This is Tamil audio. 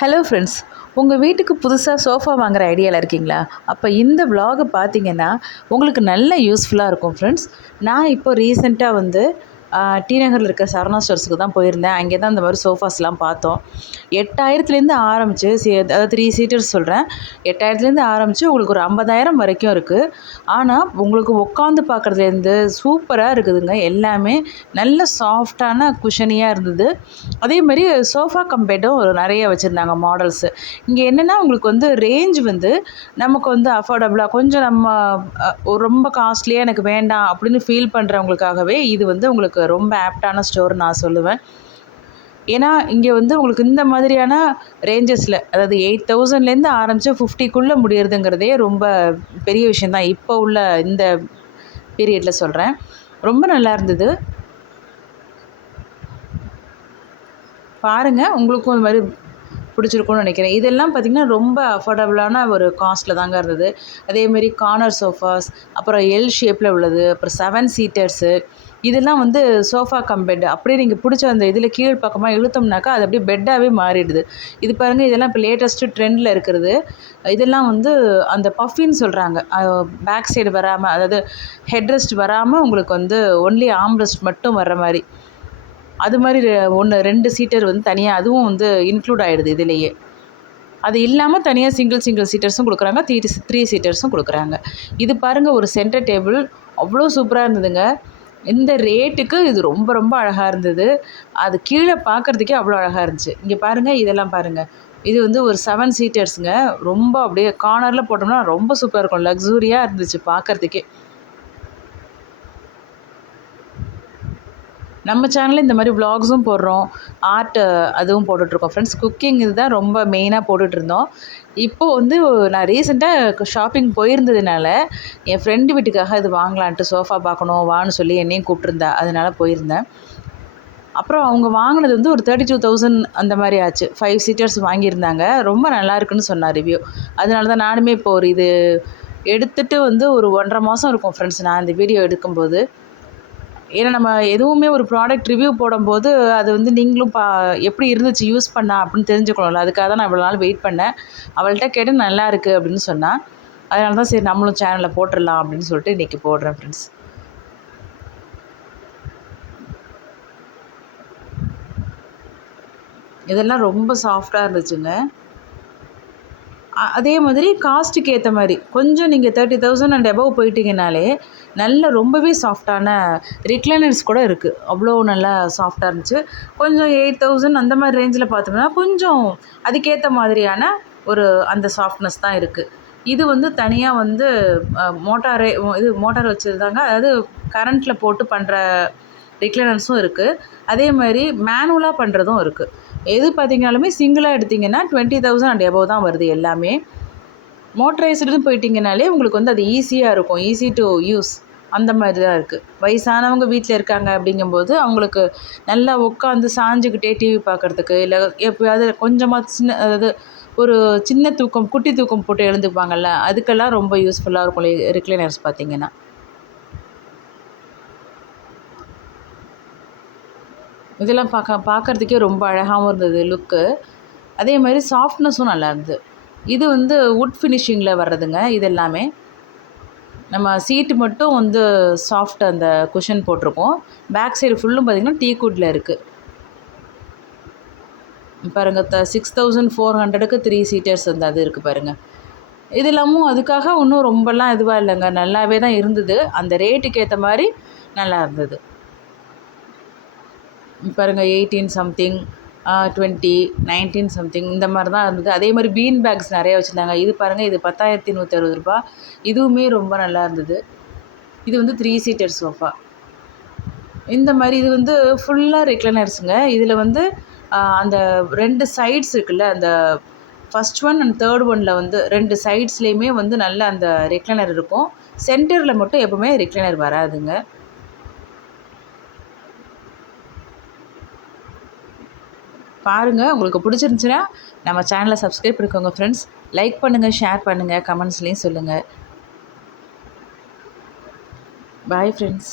ஹலோ ஃப்ரெண்ட்ஸ் உங்கள் வீட்டுக்கு புதுசாக சோஃபா வாங்குற ஐடியாவில் இருக்கீங்களா? அப்போ இந்த vlog பார்த்தீங்கன்னா உங்களுக்கு நல்ல யூஸ்ஃபுல்லாக இருக்கும் ஃப்ரெண்ட்ஸ் நான் இப்போ ரீசெண்டாக வந்து டி நகரில் இருக்க சரணா ஸ்டோர்ஸுக்கு தான் போயிருந்தேன். அங்கே தான் இந்த மாதிரி சோஃபாஸ்லாம் பார்த்தோம். எட்டாயிரத்துலேருந்து ஆரம்பித்து சி அதாவது த்ரீ சீட்டர்ஸ் சொல்கிறேன் எட்டாயிரத்துலேருந்து ஆரம்பித்து உங்களுக்கு ஒரு ஐம்பதாயிரம் வரைக்கும் இருக்குது ஆனால் உங்களுக்கு உட்காந்து பார்க்குறதுலேருந்து சூப்பராக இருக்குதுங்க. எல்லாமே நல்ல சாஃப்டான குஷனியாக இருந்தது. அதே மாதிரி சோஃபா கம்பெட்டும் ஒரு நிறைய வச்சுருந்தாங்க மாடல்ஸு இங்கே என்னென்னா உங்களுக்கு வந்து ரேஞ்ச் வந்து நமக்கு வந்து அஃபோர்டபுளாக கொஞ்சம் நம்ம ரொம்ப காஸ்ட்லியாக எனக்கு வேண்டாம் அப்படின்னு ஃபீல் பண்ணுறவங்களுக்காகவே இது வந்து உங்களுக்கு ரொம்ப ஆப்டான ஸ்டோர் நான் சொல்லுவேன். ஏன்னா இங்கே வந்து உங்களுக்கு இந்த மாதிரியான ரேஞ்சஸில் அதாவது எயிட் தௌசண்ட்லேருந்து ஆரம்பித்து ஃபிஃப்டிக்குள்ளே முடியறதுங்கிறதே ரொம்ப பெரிய விஷயந்தான் இப்போ உள்ள இந்த பீரியடில் சொல்கிறேன் ரொம்ப நல்லா இருந்தது. பாருங்கள் உங்களுக்கும் இந்த மாதிரி பிடிச்சிருக்கும்னு நினைக்கிறேன். இதெல்லாம் பார்த்திங்கன்னா ரொம்ப அஃபோர்டபுளான ஒரு காஸ்ட்டில் தாங்க இருந்தது. அதேமாரி கார்னர் சோஃபாஸ் அப்புறம் எல் ஷேப்பில் உள்ளது அப்புறம் செவன் சீட்டர்ஸு இதெல்லாம் வந்து சோஃபா கம் பெட் அப்படியே நீங்கள் பிடிச்ச அந்த இதில் கீழ் பக்கமாக இழுத்தோம்னாக்கா அது அப்படியே பெட்டாகவே மாறிடுது. இது பாருங்கள் இதெல்லாம் இப்போ லேட்டஸ்ட்டு ட்ரெண்டில் இருக்கிறது. இதெல்லாம் வந்து அந்த பஃபின்னு சொல்கிறாங்க பேக் சைடு வராமல் அதாவது ஹெட்ரெஸ்ட் வராமல் உங்களுக்கு வந்து ஒன்லி ஆம்ரெஸ்ட் மட்டும் வர்ற மாதிரி. அது மாதிரி ஒன்று ரெண்டு சீட்டர் வந்து தனியாக அதுவும் வந்து இன்க்ளூட் ஆகிடுது இதுலேயே. அது இல்லாமல் தனியாக சிங்கிள் சிங்கிள் சீட்டர்ஸும் கொடுக்குறாங்க. த்ரீ த்ரீ சீட்டர்ஸும் கொடுக்குறாங்க. இது பாருங்கள் ஒரு சென்டர் டேபிள் அவ்வளோ சூப்பராக இருந்ததுங்க. இந்த ரேட்டுக்கு இது ரொம்ப ரொம்ப அழகாக இருந்தது. அது கீழே பார்க்குறதுக்கே அவ்வளோ அழகாக இருந்துச்சு. இங்கே பாருங்கள் இதெல்லாம் பாருங்கள் இது வந்து ஒரு செவன் சீட்டர்ஸுங்க ரொம்ப அப்படியே கார்னரில் போட்டோம்னா ரொம்ப சூப்பராக இருக்கும் லக்ஸூரியாக இருந்துச்சு பார்க்குறதுக்கே நம்ம சேனலில் இந்த மாதிரி vlogsம் போடுறோம். ஆர்ட் அதுவும் போட்டுட்ருக்கோம். ஃப்ரெண்ட்ஸ் குக்கிங் இதுதான் ரொம்ப மெயினாக போட்டுட்ருந்தோம். இப்போது வந்து நான் ரீசெண்டாக ஷாப்பிங் போயிருந்ததுனால என் ஃப்ரெண்டு வீட்டுக்காக இது வாங்கலான்ட்டு சோஃபா பார்க்கணும் வான்னு சொல்லி என்னையும் கூப்பிட்ருந்தா அதனால் போயிருந்தேன். அப்புறம் அவங்க வாங்கினது வந்து ஒரு தேர்ட்டி டூ தௌசண்ட் அந்த மாதிரி ஆச்சு. ஃபைவ் சீட்டர்ஸ் வாங்கியிருந்தாங்க. ரொம்ப நல்லா இருக்குன்னு சொன்னார் ரிவ்யூ அதனால தான் நானுமே இப்போ ஒரு இது எடுத்துகிட்டு வந்து ஒரு ஒன்றரை மாதம் இருக்கும் ஃப்ரெண்ட்ஸ் நான் இந்த வீடியோ எடுக்கும்போது. ஏன்னா நம்ம எதுவுமே ஒரு ப்ராடக்ட் ரிவ்யூ போடும்போது அது வந்து நீங்களும் பா எப்படி இருந்துச்சு யூஸ் பண்ணா அப்படின்னு தெரிஞ்சுக்கணும்ல. அதுக்காக தான் நான் இவ்வளோ நாள் வெயிட் பண்ணேன். அவள்கிட்ட கேட்டு நல்லா இருக்குது அப்படின்னு சொன்னால் அதனால தான் சரி நம்மளும் சேனலில் போட்டுடலாம் அப்படின்னு சொல்லிட்டு இன்றைக்கி போடுறேன் ஃப்ரெண்ட்ஸ் இதெல்லாம் ரொம்ப சாஃப்டாக இருந்துச்சுங்க. அதே மாதிரி காஸ்ட்டுக்கு ஏற்ற மாதிரி. கொஞ்சம் நீங்கள் தேர்ட்டி தௌசண்ட் அண்ட் அபவ் போயிட்டீங்கனாலே நல்ல ரொம்பவே சாஃப்டான ரிக்ளைனர்ஸ் கூட இருக்குது அவ்வளோ நல்லா சாஃப்டாக இருந்துச்சு. கொஞ்சம் எயிட் தௌசண்ட் அந்த மாதிரி ரேஞ்சில் பார்த்தோம்னா கொஞ்சம் அதுக்கேற்ற மாதிரியான ஒரு அந்த சாஃப்ட்னஸ் தான் இருக்குது இது வந்து தனியாக வந்து மோட்டாரே இது மோட்டார் வச்சுருந்தாங்க. அதாவது கரண்ட்டில் போட்டு பண்ணுற ரிக்ளைனர்ஸும் இருக்குது அதே மாதிரி மேனுவலாக பண்ணுறதும் இருக்குது எது பார்த்தீங்கனாலுமே சிங்கிளாக எடுத்திங்கன்னா டுவெண்ட்டி தௌசண்ட் அண்ட் எபோவ் தான் வருது எல்லாமே மோட்டரைஸ்டுன்னு போயிட்டிங்கனாலே உங்களுக்கு வந்து அது ஈஸியாக இருக்கும் ஈஸி டு யூஸ் அந்த மாதிரி தான் இருக்குது வயசானவங்க வீட்டில் இருக்காங்க அப்படிங்கும்போது அவங்களுக்கு நல்லா உட்காந்து சாஞ்சுக்கிட்டே டிவி பார்க்குறதுக்கு இல்லை எப்போயாவது கொஞ்சமாக சின்ன அதாவது ஒரு சின்ன தூக்கம் குட்டி தூக்கம் போட்டு எழுந்துப்பாங்கல்ல அதுக்கெல்லாம் ரொம்ப யூஸ்ஃபுல்லாக இருக்கும் ரிக்ளைனர்ஸ் பார்த்தீங்கன்னா இதெல்லாம் பார்க்க பார்க்குறதுக்கே ரொம்ப அழகாகவும் இருந்தது லுக்கு அதே மாதிரி சாஃப்ட்னஸும் நல்லா இருந்தது. இது வந்து உட் ஃபினிஷிங்கில் வர்றதுங்க இது எல்லாமே நம்ம சீட்டு மட்டும் வந்து சாஃப்ட் அந்த குஷன் போட்டிருக்கோம். பேக் சைடு ஃபுல்லும் பார்த்திங்கன்னா டீ குட்டில் இருக்குது பாருங்கள் த சிக்ஸ் தௌசண்ட் ஃபோர் ஹண்ட்ரடுக்கு த்ரீ சீட்டர்ஸ் அந்த அது இருக்குது பாருங்கள் இது இல்லாமல் அதுக்காக ஒன்றும் ரொம்பலாம் இதுவாக இல்லைங்க. நல்லாவே தான் இருந்தது. அந்த ரேட்டுக்கு ஏற்ற மாதிரி நல்லா இருந்தது. பாருங்கள் eighteen something twenty nineteen something இந்த மாதிரி தான் இருந்தது. அதே மாதிரி பீன் பேக்ஸ் நிறைய வச்சுருந்தாங்க. இது பாருங்கள் இது பத்தாயிரத்தி நூற்றி அறுபது ரூபா இதுவுமே ரொம்ப நல்லா இருந்தது. இது வந்து த்ரீ சீட்டர் சோஃபா இந்த மாதிரி இது வந்து ஃபுல்லாக ரெக்ளைனர்ஸுங்க இதில் வந்து அந்த ரெண்டு சைட்ஸ் இருக்குல்ல அந்த ஃபஸ்ட் ஒன் அண்ட் தேர்ட் ஒனில் வந்து ரெண்டு சைட்ஸ்லேயுமே வந்து நல்ல அந்த ரெக்ளைனர் இருக்கும். சென்டரில் மட்டும் எப்பவுமே ரெக்ளைனர் வராதுங்க. பாருங்கள் உங்களுக்கு பிடிச்சிருந்துச்சுன்னா நம்ம சேனலை சப்ஸ்கிரைப் பண்ணிக்கோங்க ஃப்ரெண்ட்ஸ் லைக் பண்ணுங்கள் ஷேர் பண்ணுங்கள் கமெண்ட்ஸ்லேயும் சொல்லுங்கள் பாய் ஃப்ரெண்ட்ஸ்